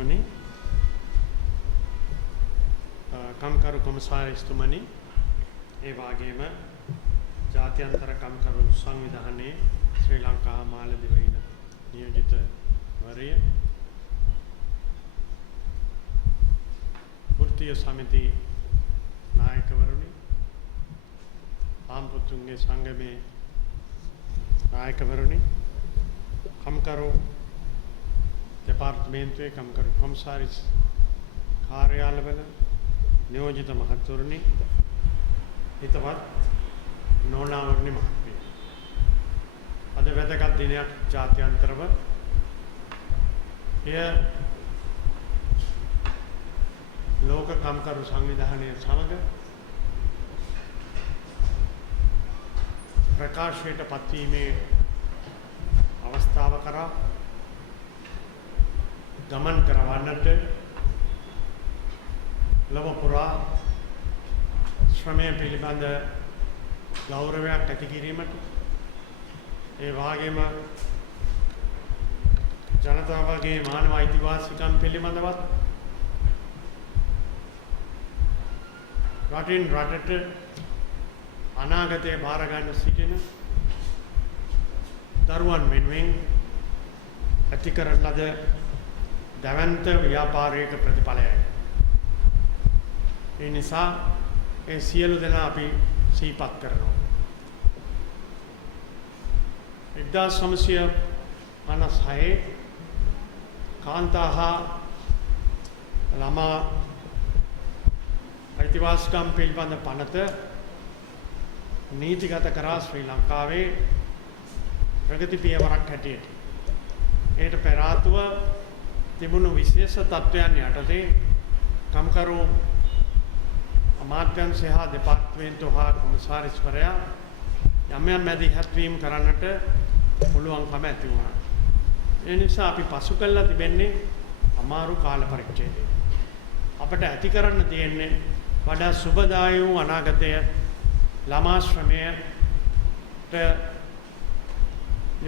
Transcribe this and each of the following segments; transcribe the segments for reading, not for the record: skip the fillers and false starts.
මහත්මතුමනි කම්කරු කොමසාරිස්තුමනි ඒ වගේම ජාත්‍යන්තර කම්කරු සංවිධානයේ ශ්‍රී ලංකා මාලදිවයින නියෝජිත වරිය වෘත්තීය සමිති නායකවරුනි ආම්පුතුන්ගේ සංගමේ නායකවරුනි කම්කරු දෙපාර්තමේන්තුවේ කම්කරු කොමසාරිස් කාර්යාලවල නියෝජිත මහත්වරුනි හිතවත් නෝනාවරුනි මහත්මිය අද වැදගත් දිනයක් ජාත්‍යන්තරව එය ලෝක කම්කරු සංවිධානය සමග ප්‍රකාශයට පත්වීමේ අවස්ථාව කරා ගමන් කරවන්නට ලොව පුරා ශ්‍රමය පිළිබඳ ගෞරවයක් ඇති කිරීමට ඒ වගේම ජනතාවගේ මානව අයිතිවාසිකම් පිළිබඳවත් රටින් රටට අනාගතයේ බාර ගන්න සිටින දරුවන් වෙනුවෙන් ඇති කරන ලද දැවැන්ත ව්‍යාපාරික ප්‍රතිඵලයයි. ඒ නිසා ඒ සියලු දෙනා අපි සිහිපත් කරනවා. 1956 කාන්තා හා ළමා අයිතිවාසිකම් පිළිබඳ පනත නීතිගත කරා ශ්‍රී ලංකාවේ ප්‍රගති පියවරක් හැටියට. ඒට පෙර ආතුව තිබුණු විශේෂ තත්ත්වයන් යටතේ කම්කරු අමාත්‍යංශය හා දෙපාර්තමේන්තුව හා කොමසාරිස්වරයා යම් යම් මැදිහත්වීම් කරන්නට පුළුවන්කම ඇති වුණා. ඒ නිසා අපි පසු කළා තිබෙන්නේ අමාරු කාල පරිච්ඡේදය. අපට ඇති කරන්න තියෙන්නේ වඩා සුබදායී වූ අනාගතය ළමා ශ්‍රමයට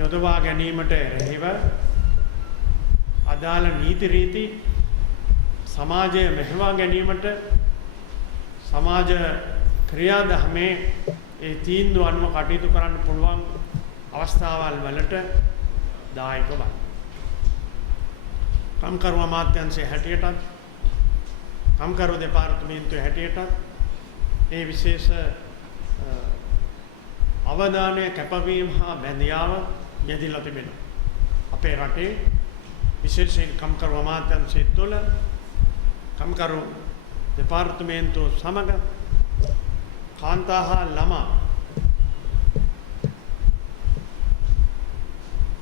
යොදවා ගැනීමට එරෙහිව අදාළ නීති රීති සමාජය මෙහෙවා ගැනීමට සමාජ ක්‍රියාදාමයේ ඒ තීන්දුව අනුව කටයුතු කරන්න පුළුවන් අවස්ථාවල් වලට දායක වන. කම්කරු අමාත්‍යංශයේ හැටියටත් කම්කරු දෙපාර්තමේන්තුවේ හැටියටත් ඒ විශේෂ අවධානය කැපවීම හා බැඳියාව යෙදিলা තිබෙනවා. අපේ රටේ විශේෂයෙන් කම්කරු අමාත්‍යංශය තුළ කම්කරු දෙපාර්තමේන්තුව සමග කාන්තා හා ළමා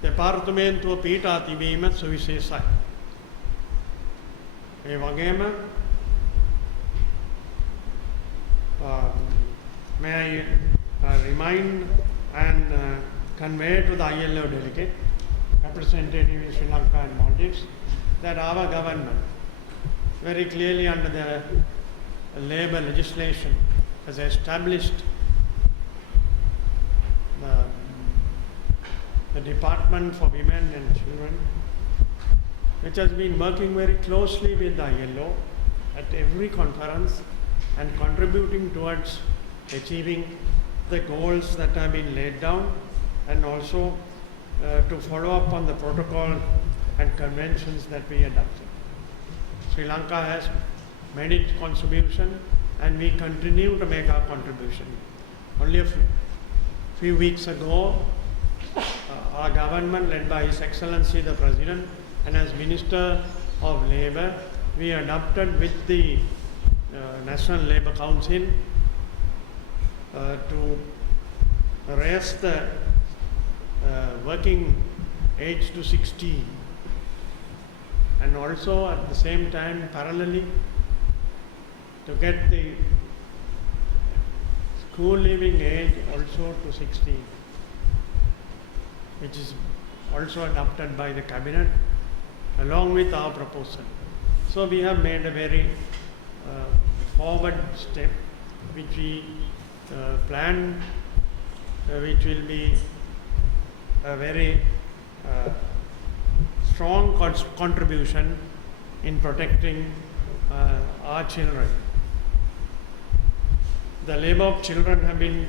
දෙපාර්තමේන්තුව පීඨා තිබීම සුවිශේෂයි. ඒ වගේම may I remind and convey to the ILO delegate representative in Sri Lanka and Maldives that our government very clearly under the labour legislation has established the Department for Women and Children, which has been working very closely with the ILO at every conference and contributing towards achieving the goals that have been laid down and also to follow up on the protocol and conventions that we adopted. Sri Lanka has made its contribution and we continue to make our contribution. Only a few weeks ago, our government led by His Excellency the President and as Minister of Labour, we adopted with the National Labour Council to raise the working age to 60 and also at the same time parallelly to get the school leaving age also to 60, which is also adopted by the cabinet along with our proposal. So we have made a very forward step which we plan, which will be a very strong contribution in protecting our children. The labor of children have been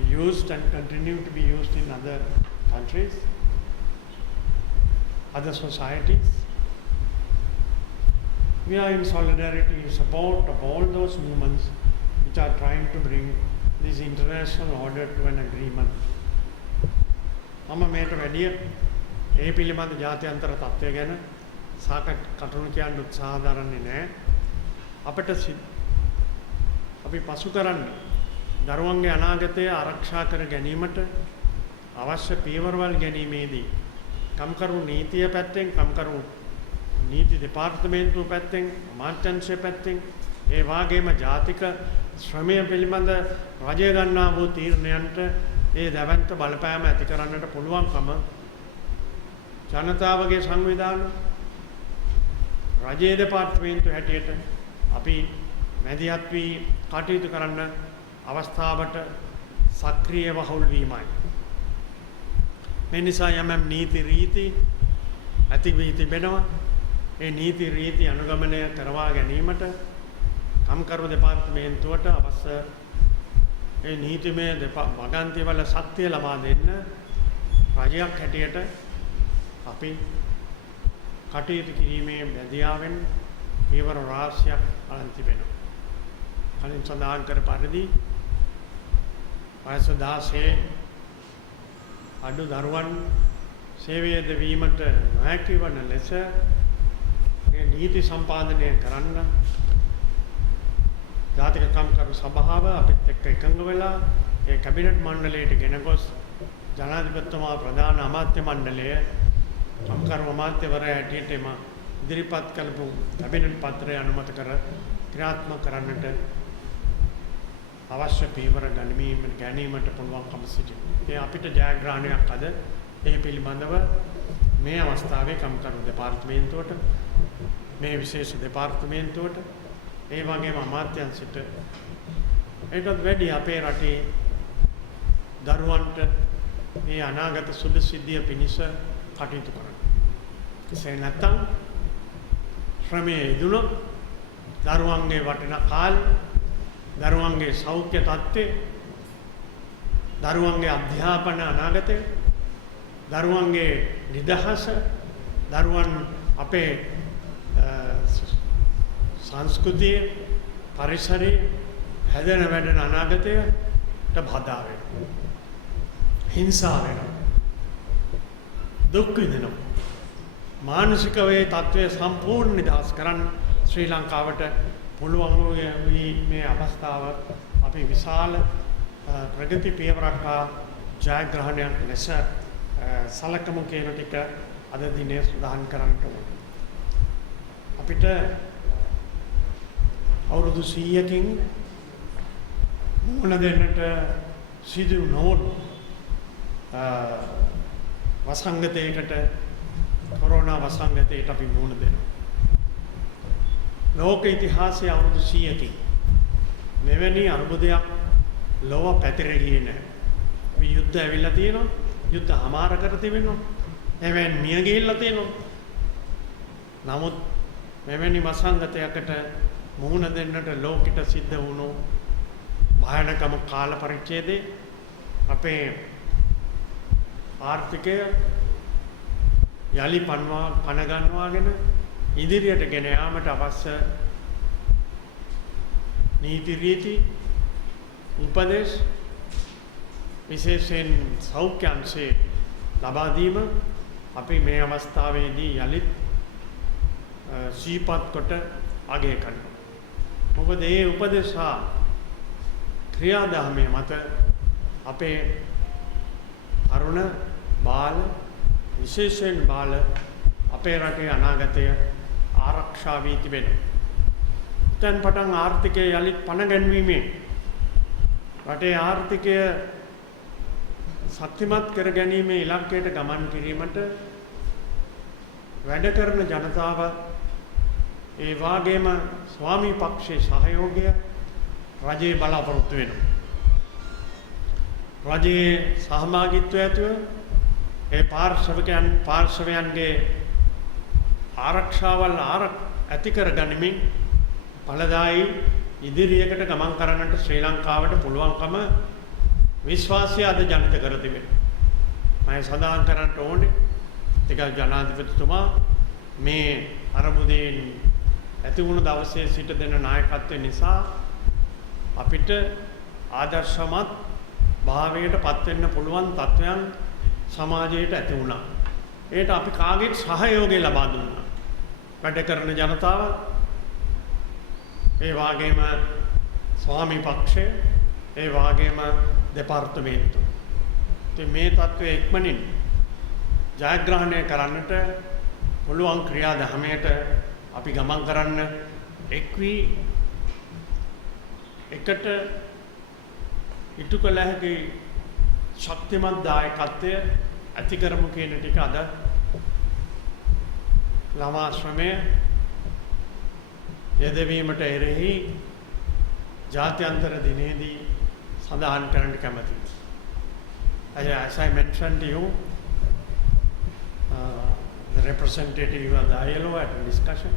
used and continue to be used in other countries, other societies. We are in solidarity, in support of all those movements which are trying to bring this international order to an agreement. මම මේට වැඩිය ඒ පිළිබඳ ජාත්‍යන්තර තත්ත්වය ගැන කටුණු කියන්න උත්සාහ දරන්නේ නැහැ. අපිට අපි පසු කරන්නේ දරුවන්ගේ අනාගතය ආරක්ෂා කර ගැනීමට අවශ්‍ය පියවරවල් ගැනීමේදී කම්කරු නීතිය පැත්තෙන් කම්කරු නීති දෙපාර්තමේන්තුව පැත්තෙන් අමාත්‍යාංශය පැත්තෙන් ඒ වගේම ජාතික ශ්‍රමය පිළිබඳ රජය ගන්නා වූ තීරණයන්ට ඒ දැවැන්ත බලපෑම ඇති කරන්නට පුළුවන්කම ජනතාවගේ සංවිධාන රජයේ දෙපාර්තමේන්තුව හැටියට අපි මැදිහත් වී කටයුතු කරන්න අවස්ථාවට සක්‍රියව හවුල් වීමයි. මේ නිසා යම් නීති රීති ඇති වී තිබෙනවා. ඒ නීති රීති අනුගමනය කරවා ගැනීමට කම්කරු දෙපාර්තමේන්තුවට අවශ්‍ය ඒ නීතිමය වගන්තිවල ශක්තිය ලබා දෙන්න රජයක් හැටියට අපි කටයුතු කිරීමේ බැදියාවෙන් පියවර රාශියක් අරන් තිබෙනවා. කලින් සඳහන් කර පරිදි වයස 16 අඩු දරුවන් සේවය දෙවීමට නොහැකි වන ලෙස මේ නීති සම්පාදනය කරන්න ජාතික කම්කරු සභාව අපිත් එක්ක එකඟ වෙලා ඒ කැබිනට් මණ්ඩලයට ගෙන ගොස් ජනාධිපතිතුමා ප්‍රධාන අමාත්‍ය මණ්ඩලය කම්කරු අමාත්‍යවරයා හැටියට එම ඉදිරිපත් කළපු කැබිනට් පත්‍රය අනුමත කර ක්‍රියාත්මක කරන්නට අවශ්‍ය පියවර ගැනීමට පුළුවන්කම සිටිනවා. ඒ අපිට ජයග්‍රහණයක් අද ඒ පිළිබඳව මේ අවස්ථාවේ කම්කරු දෙපාර්තමේන්තුවට මේ විශේෂ දෙපාර්තමේන්තුවට ඒ වගේම අමාත්‍යාංශයට ඒකත් වැඩි අපේ රටේ දරුවන්ට මේ අනාගත සුබ සිද්ධිය පිණිස කටයුතු කරන්න. කෙසේ නැත්නම් ශ්‍රමයේ යෙදුණොත් දරුවන්ගේ වටිනා කාල දරුවන්ගේ සෞඛ්‍ය තත්ත්වය දරුවන්ගේ අධ්‍යාපන අනාගතය දරුවන්ගේ නිදහස දරුවන් අපේ සංස්කෘතිය පරිසරය හැදෙන වැඩෙන අනාගතයට බාධා වෙනවා. හිංසා වෙනවා. දුක් විඳිනවා. මානසික වේ තත්ත්වය සම්පූර්ණ නිදහස් කරන්න ශ්‍රී ලංකාවට පුළුවන් මේ අවස්ථාව අපි විශාල ප්‍රගති පියවරක් හා ජයග්‍රහණයක් ලෙස සලකමු කියන ටික අද දිනේ සඳහන් කරන්නට ඕනේ. අපිට අවුරුදු 100කින් මුහුණ දෙන්නට සිදු නොවන වසංගතයකට කොරෝනා වසංගතයට අපි මුහුණ දෙනවා. ලෝක ඉතිහාසයේ අවුරුදු 100කින් මෙවැනි අර්බුදයක් ලොව පැතිර ගියේ නැහැ. මේ යුද්ධ ඇවිල්ලා තියෙනවා. යුද්ධ හමාර කර තිබෙනවා. එවෙන් මිය ගිහිල්ලා තියෙනවා. නමුත් මෙවැනි වසංගතයකට මුහුණ දෙන්නට ලෝකෙට සිද්ධ වුණු භයානකම කාල පරිච්ඡේදයේ අපේ ආර්ථිකය යලි පණ ගන්නවාගෙන ඉදිරියට ගෙන යාමට අවශ්‍ය නීති රීති උපදේශ විශේෂයෙන් සෞඛ්‍ය අංශයේ ලබා දීම අපි මේ අවස්ථාවේදී යලිත් සීපත් කොට අගය කරනවා. මොකද මේ උපදේශ හා ක්‍රියාදාමයේ මත අපේ තරුණ බාල විශේෂයෙන් බාල අපේ රටේ අනාගතය ආරක්ෂා වී තිබෙනවා. දැන් පටන් ආර්ථිකය යලිත් පණ ගැන්වීමේ රටේ ආර්ථිකය ශක්තිමත් කර ගැනීමේ ඉලක්කයට ගමන් කිරීමට වැඩ කරන ජනතාව ඒ වාගේම ස්වාමී පක්ෂයේ සහයෝගය රජයේ බලාපොරොත්තු වෙනවා. රජයේ සහභාගීත්වය ඇතුව ඒ පාර්ශවයන්ගේ ආරක්ෂාවල් ඇති කර ගනිමින් ඵලදායී ඉදිරියකට ගමන් කරන්නට ශ්‍රී ලංකාවට පුළුවන්කම විශ්වාසය අද ජනිත කර තිබෙනවා. මම සඳහන් කරන්න ඕනේ ටිකක් ජනාධිපතිතුමා මේ අරමුදෙන් ඇති වුණු දවසේ සිට දෙන නායකත්වය නිසා අපිට ආදර්ශමත් භාවයට පත් වෙන්න පුළුවන් තත්ත්වයන් සමාජයට ඇති වුණා. ඒට අපි කාගෙත් සහයෝගය ලබා දුන්නා. වැඩ කරන ජනතාව, ඒ වගේම ස්වාමි පක්ෂය, ඒ වගේම දෙපාර්තමේන්තුව. ඉතින් මේ තත්ත්වය ඉක්මනින් ජයග්‍රහණය කරන්නට පුළුවන් ක්‍රියාදාමයට අපි ගමන් කරන්න එක් වී එකට ඉටු කළ හැකි ශක්තිමත් දායකත්වය ඇති කරමු කියන ටික අද ළමා ශ්‍රමය යෙදවීමට එරෙහි ජාත්‍යන්තර දිනේදී සඳහන් කරන්න කැමතියි. As I mentioned to you, the representative of the ILO at a discussion,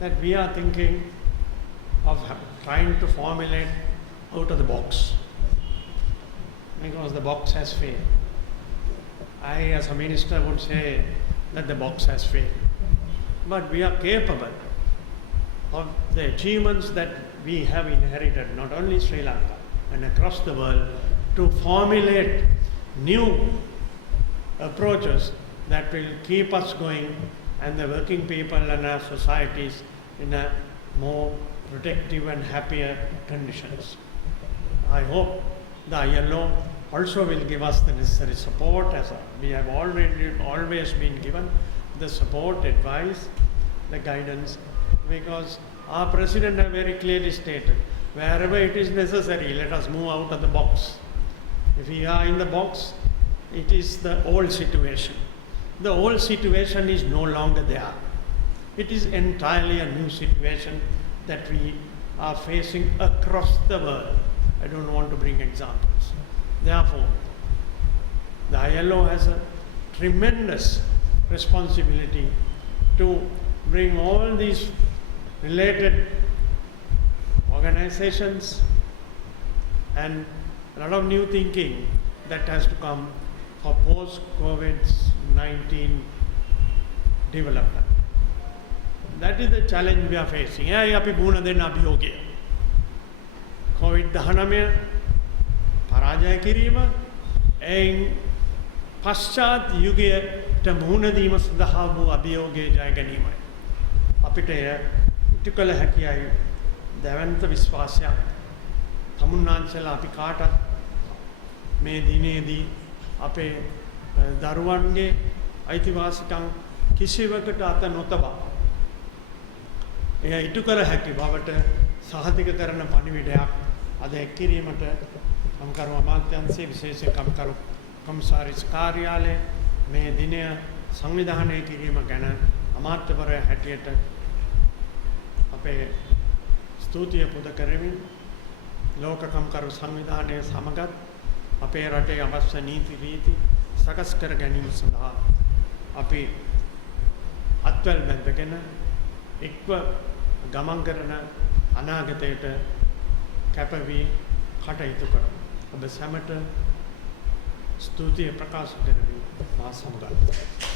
that we are thinking of trying to formulate out of the box, because the box has failed. I, as a minister, would say that the box has failed. But we are capable of the achievements that we have inherited, not only Sri Lanka and across the world, to formulate new approaches that will keep us going and the working people and our societies in a more protective and happier conditions. I hope the ILO also will give us the necessary support, as we have always been given the support, advice, the guidance, because our president has very clearly stated, wherever it is necessary, let us move out of the box. If we are in the box, it is the old situation. The old situation is no longer there. It is entirely a new situation that we are facing across the world. I don't want to bring examples. Therefore, the ILO has a tremendous responsibility to bring all these related organizations and a lot of new thinking that has to come for post-COVID-19 development. That is the challenge we are facing. COVID-19 පරාජය කිරීම එයින් පශ්චාත් යුගයට මුහුණ දීම සඳහා වූ අභියෝගයේ ජය ගැනීමයි. අපිට එය ඉටු කළ හැකියි දැවැන්ත විශ්වාසයක් තමුන්නාන්සලා අපි කාටත් මේ දිනේදී අපේ දරුවන්ගේ අයිතිවාසිකම් කිසිවකට අත නොතබා එය ඉටු කර හැකි බවට සහතික කරන පණිවිඩයක් අද එක්කිරීමට කම්කරු අමාත්‍යාංශයේ විශේෂ කම්කරු කොමසාරිස් කාර්යාලය මේ දිනය සංවිධානය කිරීම ගැන අමාත්‍යවරයා හැටියට අපේ ස්තුතිය පුද කරමින් ලෝක කම්කරු සංවිධානයේ සමගත් අපේ රටේ අවශ්‍ය නීති රීති සකස් කර ගැනීම සඳහා අපි අත්වැල් බැඳගෙන එක්ව ගමන් කරන අනාගතයට කැපවී කටයුතු කරමු. ඔබ සැමට ස්තුතිය ප්‍රකාශ කරමි. මා සමගත්